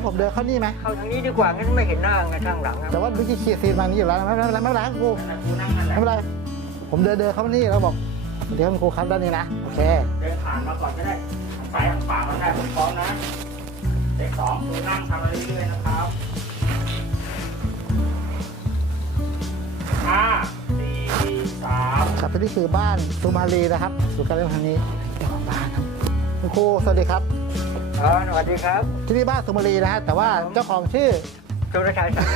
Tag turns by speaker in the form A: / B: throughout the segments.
A: ให้ผมเดินเข้านี่ไหม
B: เข้าทางนี้ดีกว่างั้นไม่เห็นหน้าไงข้างหลังอะ
A: แต่ว่าวิธีขีดซีนมานี่อยู่แล้วนะไม่เป็นไรไม่เป็นไรครับครู
C: กูนั่งนั่นแห
A: ไม่
C: ละ
A: เป็นไรผมเดินเดินเข้ามานี่แล้วบอกเดี๋ยวคุณครูครับด้านนี้นะโอเค
C: เดินผ่านมาก่อนก็ได้ทางซ้ายทางขวาก็ได้ผมพร้อมนะเด็กสองกูนั่งทำอะไรเรื่อยๆนะครับห้าสี่สาม
A: ครับที่นี่คือบ้านสุมาลีนะครับสุการเล่นทางนี้เจ้าของบ้านครับคุณครูสวัสดีครับ
B: อ๋อสวัสดีครับ
A: ที่นี่บ้านสุมาลีนะฮะแต่ว่าเจ้าของชื่อ
B: จุลชัยสัง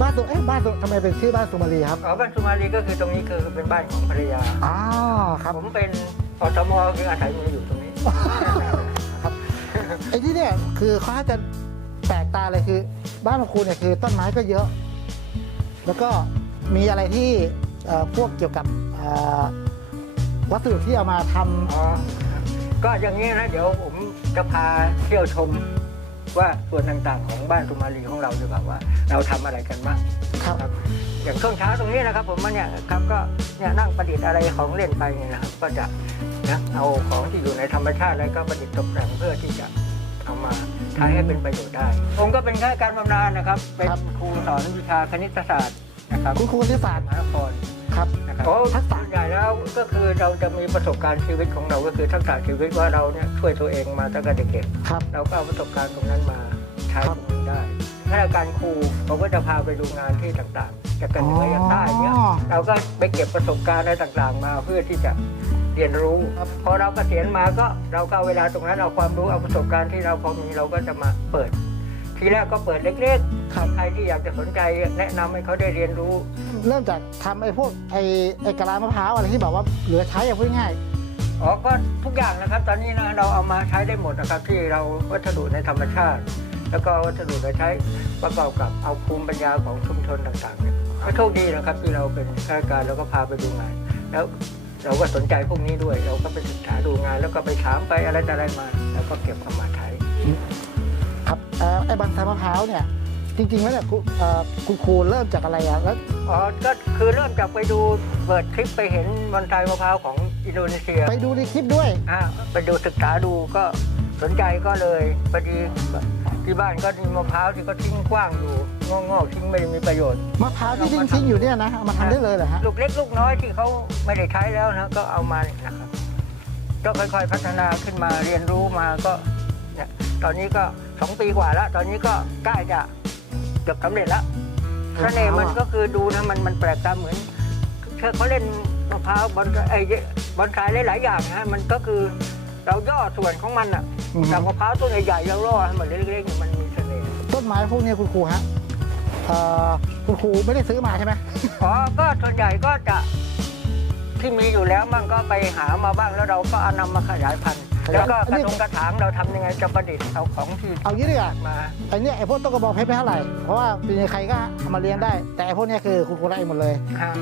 A: บ้านสุเอ๊ะบ้านสุทำไมเป็นชื่อบ้านสุมาลีครับ
B: อ๋อบ้านสุมาลีก็คือตรงนี้คือเป็นบ้านของภรรยา
A: อ๋อครับ
B: ผมเป็นอสมคืออาศัยอยู่ตรงนี้
A: ครับไอ้ที่เนี่ยคือเขาจะแปลกตาเลยคือ บ้านของครูเนี่ยคือต้นไม้ก็เยอะ แล้วก็มีอะไรที่เอ่อพวกเกี่ยวกับเอ่อวัสดุที่เอามาทำ
B: อ๋อก็อย่างนี้นะเดี๋ยวผม จะพาเที่ยวชมว่าส่วนต่างๆ ของบ้านสุมาลีของเราดีกว่าว่า เราทำอะไรกันบ้าง
A: ครับ
B: ครับ อย่างช่วงเช้าตรงนี้นะครับ ผมมาเนี่ยครับก็เนี่ยนั่งประดิษฐ์อะไรของเล่นไปเนี่ยนะครับ ก็จะนะเอาของที่อยู่ในธรรมชาติแล้วก็ประดิษฐ์ตกแต่งเพื่อที่จะเอามาใช้ให้เป็นประโยชน์ได้ ผมก็เป็นข้าราชการบำนาญนะครับ เป็น
A: ครับ
B: ครูสอนวิชาคณิตศาสตร์นะครับ
A: คุณครูที่ศาสตร์
B: มหานคร
A: ครับ
B: นะครับ
A: โอ้ทักษะ
B: ส่วนใหญ่แล้วก็คือเราจะมีประสบการณ์ชีวิตของเราก็คือทักษะชีวิตว่าเราเนี่ยช่วยตัวเองมาตั้งแต่เด็กๆ
A: ครับ
B: เราก็เอาประสบการณ์ตรงนั้นมาใช้
A: ครั
B: ต
A: บ
B: รงนี้ได้ถ้าการครูเขาก็จะพาไปดูงานที่ต่างๆจากกันเหนือจากใต้เนี่ย
A: อ๋อ
B: เราก็ไปเก็บประสบการณ์อะไรต่างๆ มาเพื่อที่จะเรียนรู้ พอเราเกษียณมาก็เราก็เอาเวลาตรงนั้นเอาความรู้เอาประสบการณ์ที่เราพอมีเราก็จะมาเปิด ทีแรกก็เปิดเล็ก
A: ครับ
B: ๆใครที่อยากจะสนใจแนะนำให้เขาได้เรียนรู้
A: เริ่มจากทำไอ้พวกไอ้ไอ้กะลามะพร้าวอะไรที่แบบว่าเหลือใช้อย่างพูดง่าย
B: อ๋อก็ทุกอย่างนะครับ ตอนนี้นะเราเอามาใช้ได้หมดนะครับ ที่เราวัสดุในธรรมชาติ แล้วก็วัสดุเราใช้ประกอบกับเอาภูมิปัญญาของชุมชนต่างๆเนี่ยก็โชคดีนะครับที่เราเป็นข้าราชการแล้วก็พาไปดูงาน แล้วเราก็สนใจพวกนี้ด้วย เราก็ไปศึกษาดูงาน แล้วก็ไปถามไปอะไรต่ออะไรมา แล้วก็เก็บเอามาใช้
A: ครับเอ่อไอ้บอนไซมะพร้าวเนี่ยจริงๆแล้วเนี่ยครูเอ่อคุณครูเริ่มจากอะไรอะแล้ว
B: อ๋อก็คือเริ่มจากไปดูเปิดคลิปไปเห็นบอนไซมะพร้าวของอินโดนีเซีย
A: ไปดูในคลิปด้วย
B: อ่าไปดูศึกษาดูก็สนใจก็เลยพอดีที่บ้านก็มีมะพร้าวที่ก็ทิ้งกว้างอยู่งอกๆทิ้งไม่ได้มีประโยชน์
A: มะพร้าวที่ทิ้งทิ้งๆอยู่เนี่ยนะเอามาทำได้เลยเหรอฮะ
B: ลูกเล็กลูกน้อยที่เขาไม่ได้ใช้แล้วนะก็เอามาเนี่ยนะครับก็ค่อยๆพัฒนาขึ้นมาเรียนรู้มาก็เนี่ยตอนนี้ก็สองปีกว่าแล้ว ตอนนี้ก็ใกล้จะเกือบสำเร็จแล้ว เสน่ห์มันก็คือดูนะมันมันแปลกตาเหมือนเขาเล่นมะพร้าวบอลไอ้บอลสายหลายๆอย่างนะมันก็คือเราย่อส่วนของมันอะ
A: อือฮึ
B: จากมะพร้าวต้นใหญ่ๆเราล่อให้มันเล็กๆมันมีเสน่ห์
A: ต้นไม้พวกเนี้ยคุณครูฮะเอ่อคุณครูไม่ได้ซื้อมาใช่ไหม
B: อ๋อก็ส่วนใหญ่ก็จะที่มีอยู่แล้วมันก็ไปหามาบ้างแล้วเราก็เอานำมาขยายพันธุ์ แล้วก็กระทงกระถางเราทำยังไงจะประดิษฐ์เอาของที่
A: เอางี้ดีกว่า
B: มา
A: ไอ้เนี่ยไอ้พวกต้นกระบองเพชรไม่เท่าไหร่ เพราะว่าปีนี้ใครก็เอามาเลี้ยงได้ แต่ไอ้พวกเนี้ยคือคุณครูไล่หมดเลย
B: ฮะ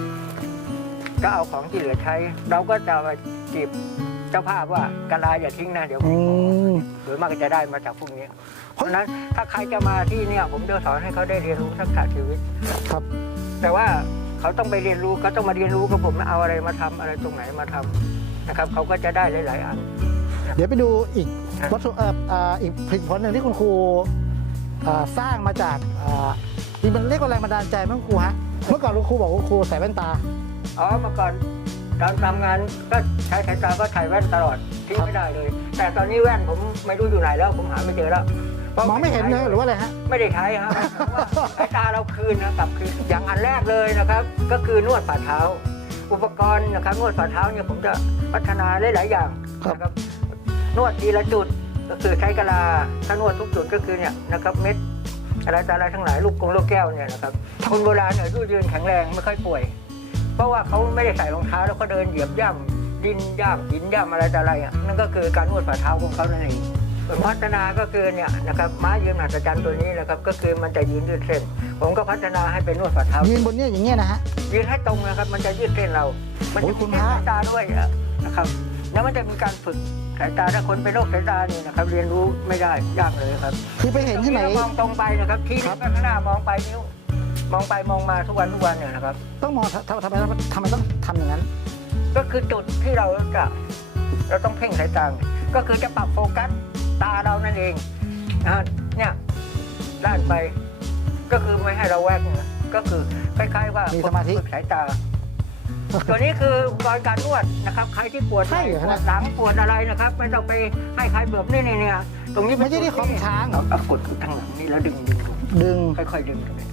B: ก็เอาของที่เหลือใช้ เราก็จะไปจีบเจ้าภาพว่ากะลาอย่าทิ้งนะเดี๋ยว
A: อืม
B: โดยมากก็จะได้มาจากพวกนี้ เพราะฉะนั้นถ้าใครจะมาที่เนี่ย ผมจะสอนให้เขาได้เรียนรู้ทักษะชีวิต
A: ครับ
B: แต่ว่าเขาต้องไปเรียนรู้เขาต้องมาเรียนรู้กับผมนะเอาอะไรมาทำอะไรตรงไหนมาทำนะครับเขาก็จะได้หลาย ๆ อัน
A: เดี๋ยวไปดูอีก
B: ครับ
A: วัตถุเอ่อเอ่ออีกผลิตผลหนึ่งที่คุณครูเอ่อสร้างมาจากเอ่อที่มันเรียกว่าแรงบันดาลใจมั้งครูฮะเมื่อก่อนคุณครูบอกว่าคุณครูใส่แว่นตา
B: อ๋อเมื่อก่อนตอนทำงานก็ใช้สายตาก็ถ่ายแว่นตลอดทิ้งไม่ได้เลย แต่ตอนนี้แว่นผมไม่รู้อยู่ไหนแล้วผมหาไม่เจอแล้วพราะ
A: มองไม่เห็นเลยหรือว่าอะไรฮะ
B: ไม่ได้ใช้ครับเพราะว่าสายตาเราคืนนะกลับคืนอย่างอันแรกเลยนะครับ ก็คือนวดฝ่าเท้า อุปกรณ์นะครับนวดฝ่าเท้าเนี่ยผมจะพัฒนาได้หลายอย่าง
A: ครับ
B: นะครับ นวดทีละจุดก็คือใช้กะลาถ้านวดทุกจุดก็คือเนี่ยนะครับเม็ดอะไรต่ออะไรทั้งหลายลูกกงลูกแก้วเนี่ยนะครับคนโบราณเนี่ยอายุยืนแข็งแรงไม่ค่อยป่วย เพราะว่าเขาไม่ได้ใส่รองเท้าแล้วก็เดินเหยียบย่ำดินย่ำหินย่ำอะไรต่ออะไรอะนั่นก็คือการนวดฝ่าเท้าของเขานั่นเองส่วนพัฒนาก็คือเนี่ยนะครับม้ายืนมหัศจรรย์ตัวนี้นะครับก็คือมันจะยืนยืดเส้น ผมก็พัฒนาให้เป็นนวดฝ่าเท้า
A: ยืนบนเนี้ยอย่างเงี้ยนะฮะ
B: ยืนให้ตรงนะครับมันจะยืดเส้นเรา มัน
A: โอ้
B: จะ
A: ยคุ
B: มี
A: ณ
B: เส้น
A: พระ
B: สายตาด้วยอะนะครับ แล้วมันจะมีการฝึกสายตาถ้าคนเป็นโรคสายตานี่นะครับ เรียนรู้ไม่ได้ยากเลยครับ
A: คือไปเห็นที่ไหน
B: ตรงเรามองตรงไปนะครับที่
A: ครั
B: นี้
A: บ
B: ไปข้างหน้ามองไปนิ้ว มองไปมองมาทุกวันทุกวันเนี่ยนะครับ
A: ต้องมองทำทำไมทำไมต้องทำอย่างนั้น
B: ก็คือจุดที่เราจะเราต้องเพ่งสายตาก็คือจะปรับโฟกัสตาเรานั่นเองอ่าเนี่ยด้านไป ก็คือไม่ให้เราแวกเนี่ยก็คือคล้ายๆว่า
A: มี
B: มี
A: สมาธิ
B: สายตา ตัวนี้คือรอยการนวดนะครับใครที่ปวด
A: ใช่เหรอ
B: ปวดหลังปวดอะไรนะครับ ไม่ต้องไปให้ใครเบิบนี่นี่เนี่ยตรงนี้เป็น
A: ไม่ใช่ที่ของช้างเหรอ
B: เอากดทางหลังนี่แล้วดึงดึงดึง
A: ดึง
B: ค่อยๆดึงตรงนี้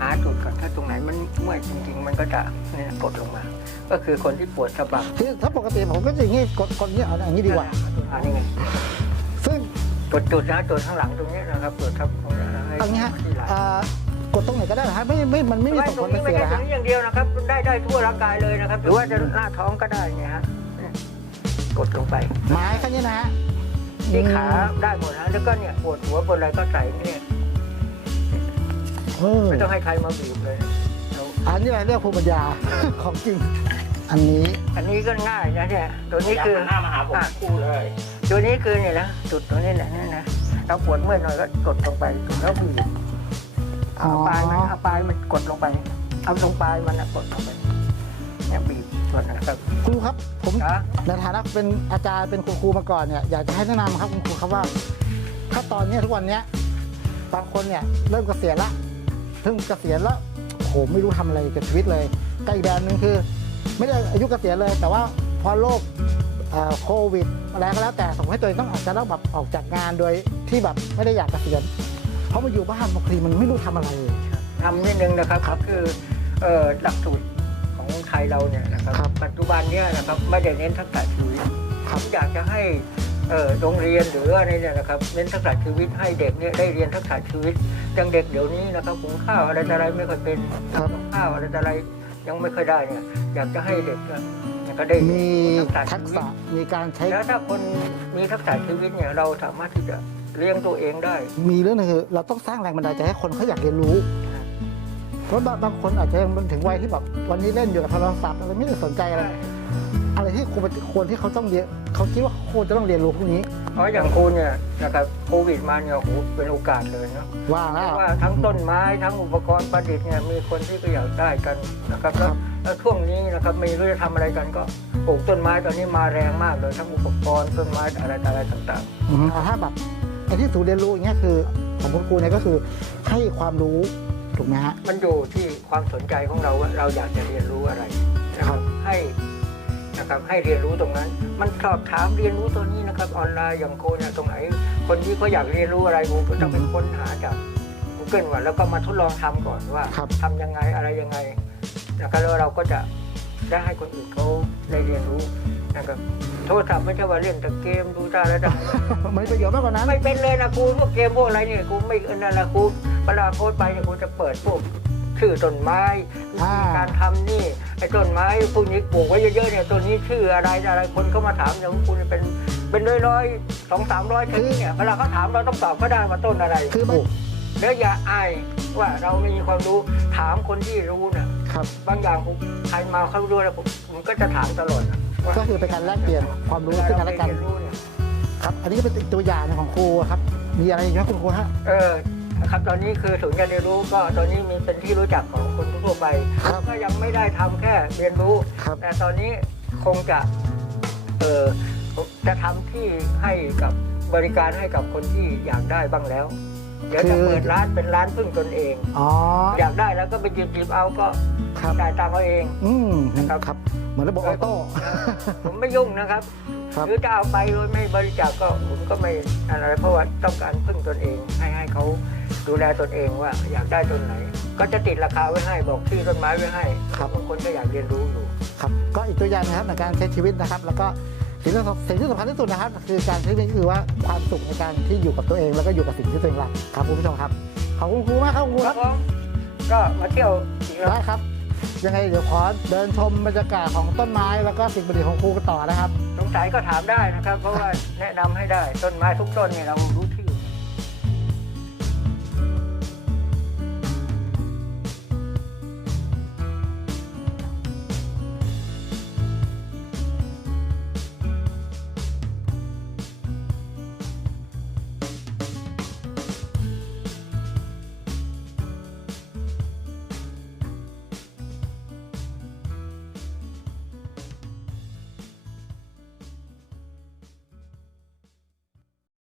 B: หาจุดก่อนถ้าตรงไหนมันเมื่อยจริง ๆ มันก็จะเนี่ยกดลงมา ก็คือคนที่ปวดสะบัก
A: คือถ้าปกติผมก็จะอย่างนี้กดกดอย่างนี้เอาอย่างนี้ดีกว่า
B: อันนี้ไง
A: ซึ่ง
B: กดจุดนะจุดข้างหลังตรงนี้นะครับกดทับตรงนี้ให้
A: เอางี้ฮะ
B: ที่ไหล่
A: อ่า กดตรงไหนก็ได้นะฮะไม่ไม่มันไม่มี
B: ไม่
A: ส่ง
B: ต
A: ผ
B: รง
A: ล
B: นี้
A: เป็น
B: ไม่
A: เสีย
B: ใช่
A: นะ
B: ตร
A: ฮะ
B: งนี้อย่างเดียวนะครับ ได้ได้ทั่วร่างกายเลยนะครับ หรือว่าจะหน้าท้องก็ได้เนี่ยฮะเนี่ยกดลงไป
A: ไม้แค่นี้นะฮะ
B: ที่ขาได้หมดนะแล้วก็เนี่ยปวดหัวปวดอะไรก็ใส่เนี่ย
A: เออ
B: ไม่ต้องให้ใครมาบีบเลยเรา
A: อันนี้อะไรเรียกภูมิปัญญา ของจริง อันนี้
B: อันนี้ก็ง่ายนะเนี่ยตัวนี้
C: นี่
B: คื
C: คืออหน้ามาหาผมคู่เลย
B: ตัวนี้คือเนี่ยนะจุดตรงนี้แหละเนี่ยนะเราปวดเมื่อยหน่อยก็กดลงไปแล้วบีบ
A: อ๋อ
B: เอาปลายมันเอาปลายมันกดลงไป เอาตรงปลายมันนะกดลงไปเนี่ยบีบส่วนนะครับ
A: ครูครับผม
B: นะ
A: ในฐานะเป็นอาจารย์เป็นคุณครูมาก่อนเนี่ยอยากจะให้แนะนำครับคุณครูครับว่าถ้าตอนเนี้ยทุกวันเนี้ยบางคนเนี่ยเริ่มเกษียณละเพิ่งเกษียณแล้วโหไม่รู้ทำอะไรกับชีวิตเลยใกล้อีกแบบหนึงคือ ไม่ได้อายุเกษียณเลย แต่ว่าพอโรคเอ่อโควิดอะไรก็แล้วแต่ส่งให้ตัวเองต้องอาจจะต้องแบบออกจากงานโดยที่แบบไม่ได้อยากเกษียณเพ ราะมาอยู่บ้านบางทีมันไม่รู้ทำอะไร
B: ทำนิดนึงนะครับครับคือเอ่อหลักสูตรของไทยเราเนี่ยนะครับ
A: ครับ
B: ปัจจุบันเนี่ยนะครับไม่ได้เน้นทักษะชีวิตผมอยากจะให้เอ่อโรงเรียนหรืออะไรเนี่ยนะครับเน้นทักษะชีวิตให้เด็กเนี่ยได้เรียนทักษะชีวิตอย่างเด็กเดี๋ยวนี้นะครับหุงข้าวอะไรต่ออะไรไม่ค่อยเป็น
A: ครับ
B: ทำกับข้าวอะไรต่ออะไรยังไม่ค่อยได้เนี่ยอยากจะให้เด็กเนี่ยก็ได้
A: มี
B: ทักษะ
A: ทัก
B: ชีวิ
A: ษะ
B: ต
A: มีการใช้
B: แล้วถ้าคนมีทักษะชีวิตเนี่ยเราสามารถที่จะ เลี้ยงตัวเองได้
A: มีเรื่องหนึงคือเราต้องสร้างแรงบันดาลใจให้คนเขาอยากเรียนรู้ เพราะบางบางคนอาจจะยังถึงวัยที่แบบวันนี้เล่นอยู่กับโทรศัพท์อะไรไม่ได้สนใจอะไร อะไรที่ควรควรที่เขาต้องเรียนเขาคิดว่าควรจะต้องเรียนรู้พวกนี้
B: เพราะอย่างคุณเนี่ยนะครับโควิดมาเนี่ยโอ้โหเป็นโอกาสเลยเนาะ
A: ว่าง
B: เพ
A: แล้ว
B: ราะว่าทั้งต้นไม้ทั้งอุปกรณ์ประดิษฐ์เนี่ยมีคนที่ก็อยากได้กันนะครับแล้วแล้วช่วงนี้นะครับไม่รู้จะทำอะไรกันก็ปลูกต้นไม้ตอนนี้มาแรงมากเลยทั้งอุปกรณ์ต้นไม้อะไรต่ออะไรต่าง
A: อือฮึถ้าแบบ ไอ้ที่ศูนย์เรียนรู้อย่างเงี้ยคือของคุณครูเนี่ยก็คือให้ความรู้ถูกไหมฮะ
B: ๆมันอยู่ที่ความสนใจของเราว่าเราอยากจะเรียนรู้อะไรนะครับให้นะครับให้เรียนรู้ตรงนั้น มันสอบถามเรียนรู้ตัวนี้นะครับออนไลน์อย่างโคเนี่ยตรงไหน คนที่เขาอยากเรียนรู้อะไรกูก็ต้องไปค้นหาจาก Google ก่อนแล้วก็มาทดลองทำก่อนว่า
A: ครับ
B: ทำยังไงอะไรยังไงนะครับแล้วเราก็จะได้ให้คนอื่นเขาได้เรียนรู้ นะครับโทรศัพท์ไม่ใช่ว่าเล่นแต่เกมดูได้แล้วได้
A: มันมีประโยชน์มากกว่านั้น
B: ไม่เป็นเลยนะกูพวกเกมพวกอะไรเนี่ยกูไม่เออนั่นแหละกูเวลาโพสต์ไปเนี่ยกูจะเปิดพวกชื่อต้นไม้วิธีการทำนี่ไอ้ต้นไม้พวกนี้ปลูกไว้เยอะๆเนี่ยต้นนี้ชื่ออะไรอะไรคนเข้ามาถามอย่างคุณเป็นเป็นร้อยๆสองสามร้อยชนิดเนี่ยเวลาเขาถามเราต้องตอบเขาได้ว่าต้นอะไร
A: คือมัน
B: แล้วอย่าอายว่าเราไม่มีความรู้ถามคนที่รู้นะครับ บางอย่างผมใครมาเขารู้แล้วผมผมก็จะถามตลอดนะว่า
A: ก็คือเป็นการแลกเปลี่ยนความรู้ซึ่งกันและกัน
B: เวลาเราไปเรียรู้เนี่ย
A: ครับ อันนี้ก็เป็นอีกตัวอย่างหนึ่งของครูครับ มีอะไรอีกไหมคุณครูฮะ
B: เออนะครับตอนนี้คือศูนย์การเรียนรู้ก็ตอนนี้มีเป็นที่รู้จักของคนทั่วๆไป
A: ครับ
B: ก็ยังไม่ได้ทำแค่เรียนรู้
A: ครับ
B: แต่ตอนนี้คงจะเออจะทำที่ให้กับบริการให้กับคนที่อยากได้บ้างแล้วเดี๋ยวจะเปิดร้านเป็นร้านพึ่งตนเอง
A: อ๋อ
B: อยากได้แล้วก็ไปหยิบหยิบเอาก็
A: ครับ
B: จ่ายตังค์เอาเอง
A: อืม
B: นะครับ
A: ครับ เหมือนระบบออโต้
B: ผมไม่ยุ่งนะครับ
A: ครับ
B: หรือจะเอาไปโดยไม่บริจาคก็ผมก็ไม่อะไรเพราะว่าต้องการพึ่งตนเอง ให้ให้เขาดูแลตนเองว่าอยากได้ต้นไหน ก็จะติดราคาไว้ให้บอกชื่อต้นไม้ไว้ให้
A: ครับ
B: บางคนก็อยากเรียนรู้อยู่
A: ครับก็อีกตัวอย่างนะครับในการใช้ชีวิตนะครับ แล้วก็สิ่งที่สิ่งที่สำคัญที่สุดนะครับ คือการใช้ชีวิตคือว่าความสุขในการที่อยู่กับตัวเองแล้วก็อยู่กับสิ่งที่ตัวเองรักครับคุณผู้ชมครับขอบคุณครูมากครับคุณครู
B: ค
A: ค
B: รั
A: รั
B: บบผมก็มาเที่ยวอีกแล้ว
A: ได้ครับ ยังไงเดี๋ยวขอเดินชมบรรยากาศของต้นไม้ แล้วก็สิ่งประดิษฐ์ของครูกันต่อนะครับ
B: สงสัยก็ถามได้นะครับ เพราะว่าแนะนำให้ได้ต้นไม้ทุกต้นเนี่ยเรารู้